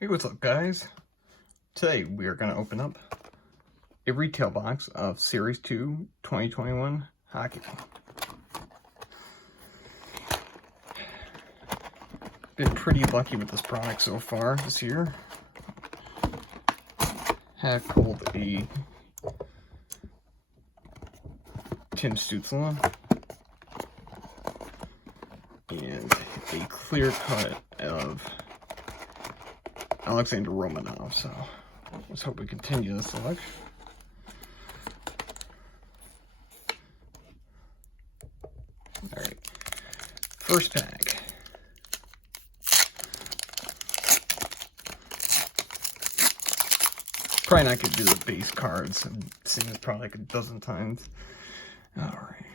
Hey, what's up, guys? Today we are going to open up a retail box of Series 2 2021 hockey. Been pretty lucky with this product so far this year. Have pulled a Tim Stützle and a clear cut of Alexander Romanov, so let's hope we continue this luck. Alright, first pack. Probably not going to do the base cards. I've seen this product a dozen times. Alright,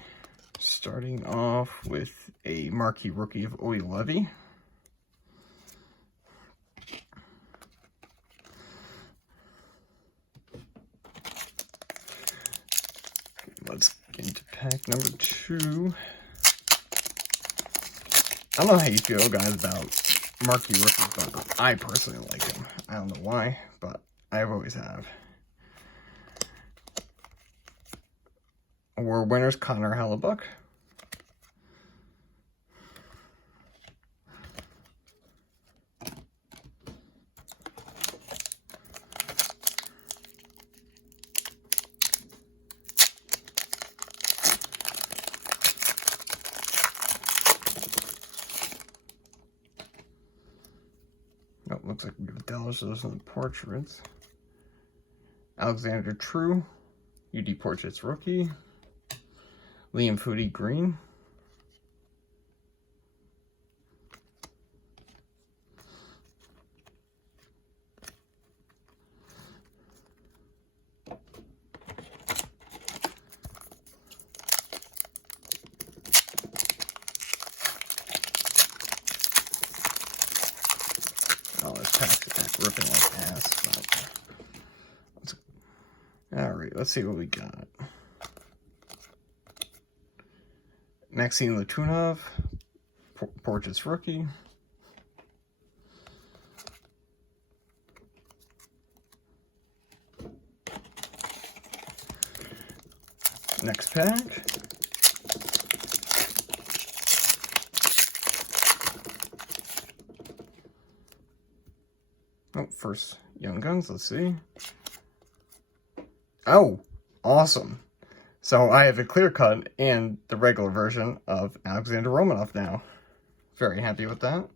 starting off with a marquee rookie of Olli Levy. Let's get into pack number 2. I don't know how you feel, guys, about marquee rookies, but I personally like him. I don't know why, but I always have. Award winners Connor Hellebuyck. Oh, looks like we have Dallas those in the portraits. Alexander True, UD Portraits rookie. Liam Foudy green. Oh, this pack's ripping like ass. Alright, let's see what we got. Maxime Letunov, Portraits rookie. Next pack. Oh, first Young Guns, let's see. Oh, awesome. So I have a clear cut and the regular version of Alexander Romanov now. Very happy with that.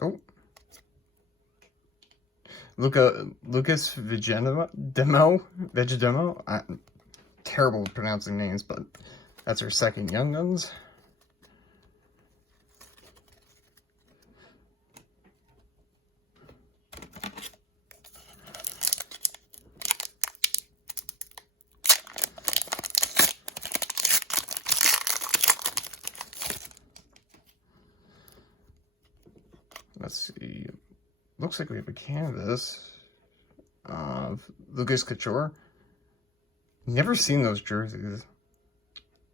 Oh. Lucas Vigedemo. I'm terrible at pronouncing names, but that's our second Young Guns. Let's see. Looks like we have a canvas of Lucas Couture. Never seen those jerseys.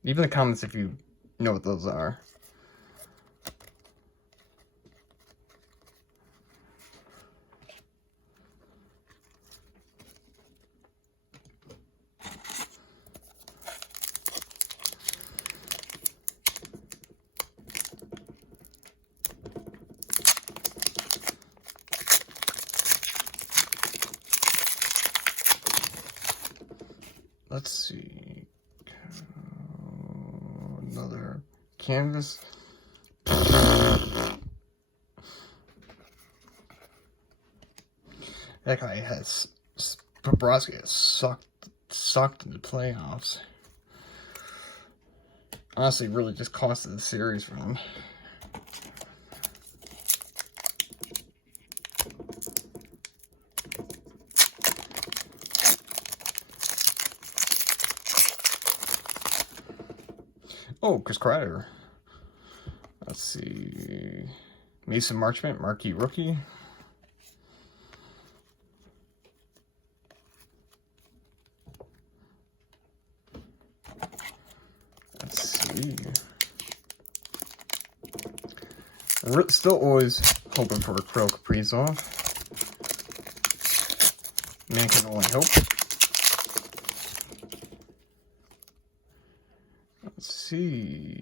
Leave in the comments if you know what those are. Let's see. Another canvas. That guy has Bobrovsky has sucked in the playoffs. Honestly, really just costed the series for him. Oh, Chris Kreider. Let's see. Mason Marchment, marquee rookie. Let's see. We're still always hoping for a Kirill Kaprizov. Man can only hope. Let's see.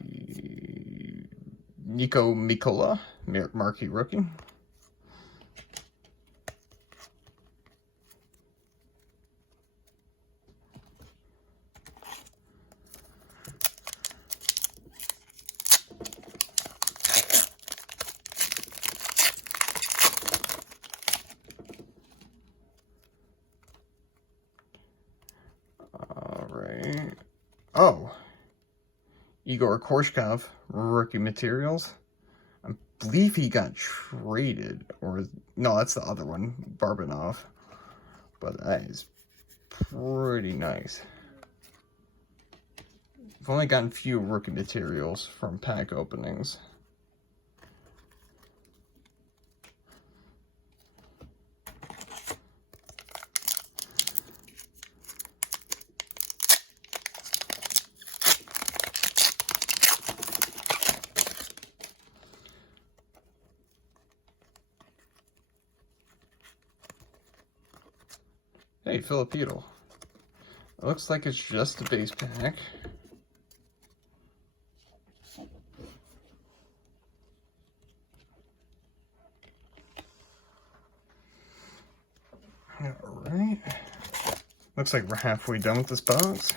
Nico Mikola, marquee rookie. All right. Oh. Igor Korshkov, rookie materials. I believe he got traded, or no, that's the other one, Barbanov. But that is pretty nice. I've only gotten few rookie materials from pack openings. Hey, Filipino. It looks like it's just a base pack. Alright. Looks like we're halfway done with this box.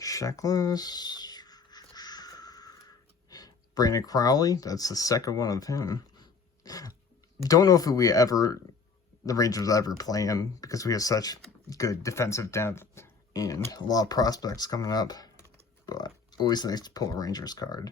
Checklist. Brandon Crowley, that's the second one of him. Don't know if the Rangers ever play him because we have such good defensive depth and a lot of prospects coming up. But always nice to pull a Rangers card.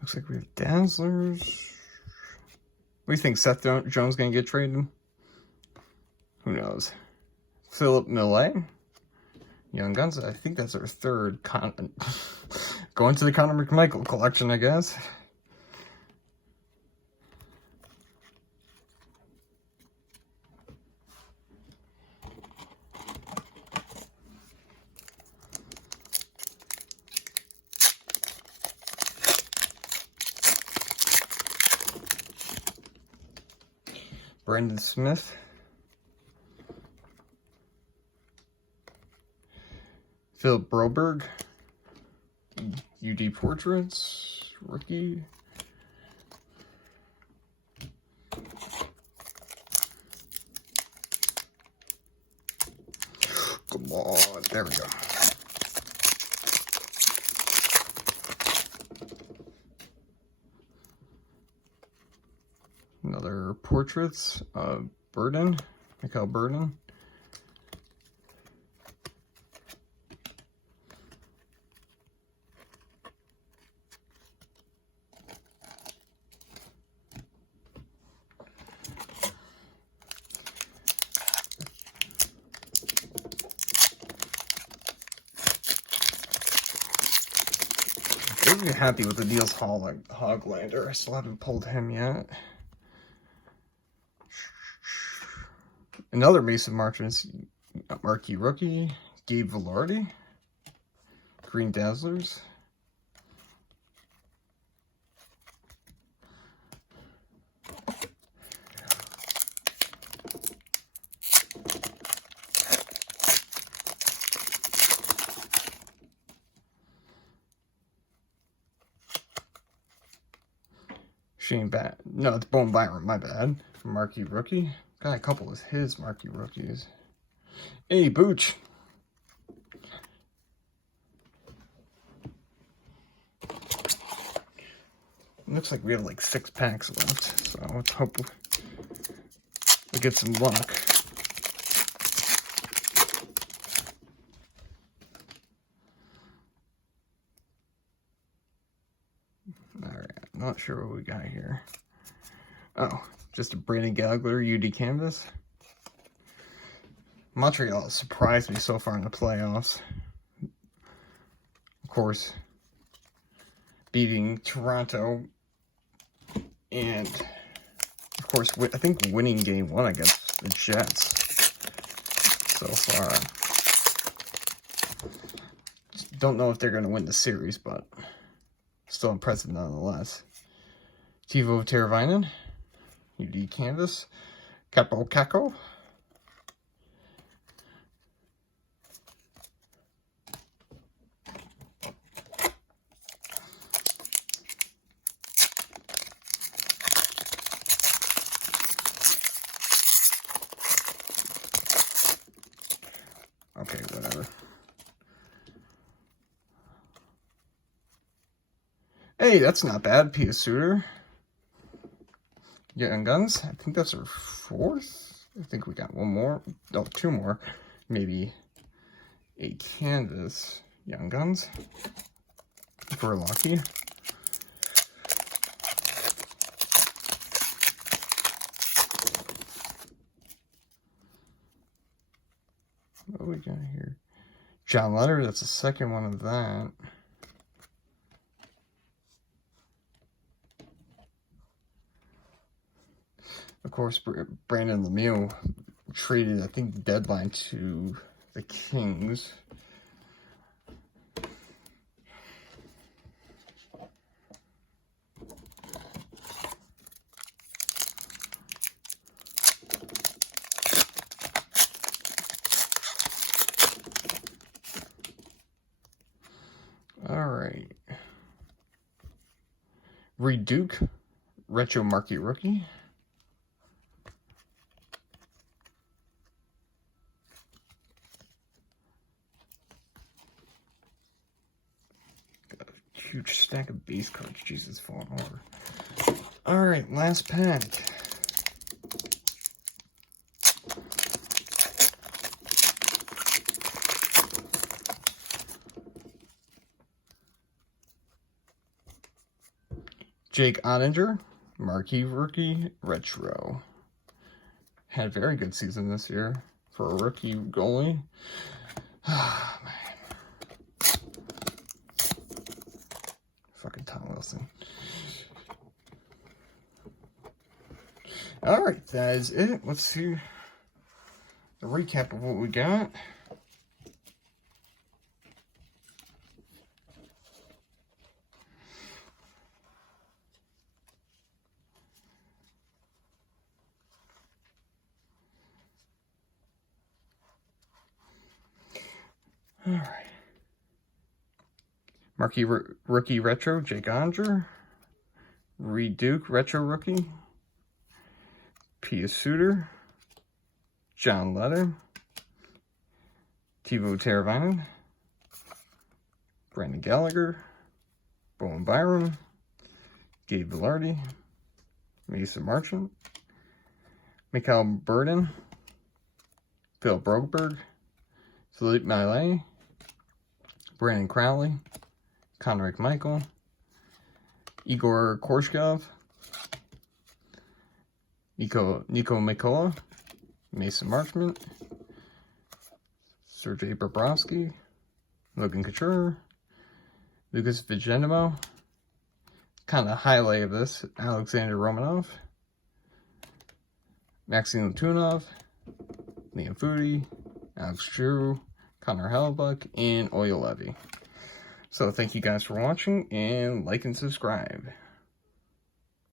Looks like we have Dazzlers. What do you think? Seth Jones going to get traded? Who knows? Philip Millet. Young Guns. I think that's our third going to the Connor McMichael collection, I guess. Brendan Smith. Philip Broberg. UD Portraits. Rookie. Come on. There we go. Another Portraits of Burden, Mikhail Burden. I'm really happy with the Niels Hoglander. I still haven't pulled him yet. Another Mason Marchment, marquee rookie, Gabe Vilardi, Green Dazzlers. Shane Bat. No, it's Bone Byron, my bad. Marquee rookie. Got a couple of his marquee rookies. Hey, Booch. looks like we have like 6 packs left, so let's hope we get some luck. Alright, not sure what we got here. Oh, just a Brandon Gallagher UD canvas. Montreal has surprised me so far in the playoffs. Of course, beating Toronto, and of course, I think winning game 1 against the Jets so far. Don't know if they're going to win the series, but still impressive nonetheless. Teuvo Teravainen, UD canvas. Kaapo Kakko. Okay, whatever. Hey, that's not bad. Pius Suter. Young Guns. I think that's our 4th. I think we got 1 more. Oh, 2 more. Maybe a canvas. Young Guns. If we're lucky. What do we got here? John Letter, that's the 2nd one of that. Of course, Brandon Lemieux traded, I think, deadline to the Kings. All right. Reed Duke, Retro Marquee Rookie. Got a huge stack of base cards. Jesus, falling over. All right, last pack. Jake Ottinger, Marquee Rookie Retro. Had a very good season this year for a rookie goalie. Ah, man. Fucking Tom Wilson. Alright, that is it. Let's see the recap of what we got. All right. Marquee Rookie Retro, Jake Ottinger. Reed Duke Retro Rookie. Pius Suter. John Letter. Teuvo Teravainen. Brandon Gallagher. Bowen Byram. Gabe Vilardi. Mason Marchant. Mikhail Burden. Phil Broberg. Philippe Millet. Brandon Crowley. Connor McMichael. Igor Korshkov. Nico Mikola. Mason Marchment. Sergei Bobrovsky. Logan Couture. Lucas Vigenimo. Kind of highlight of this, Alexander Romanov. Maxim Letunov. Liam Foudy. Alex Drew. Connor Hellebuyck, and Oil Levy. So thank you guys for watching, and like and subscribe.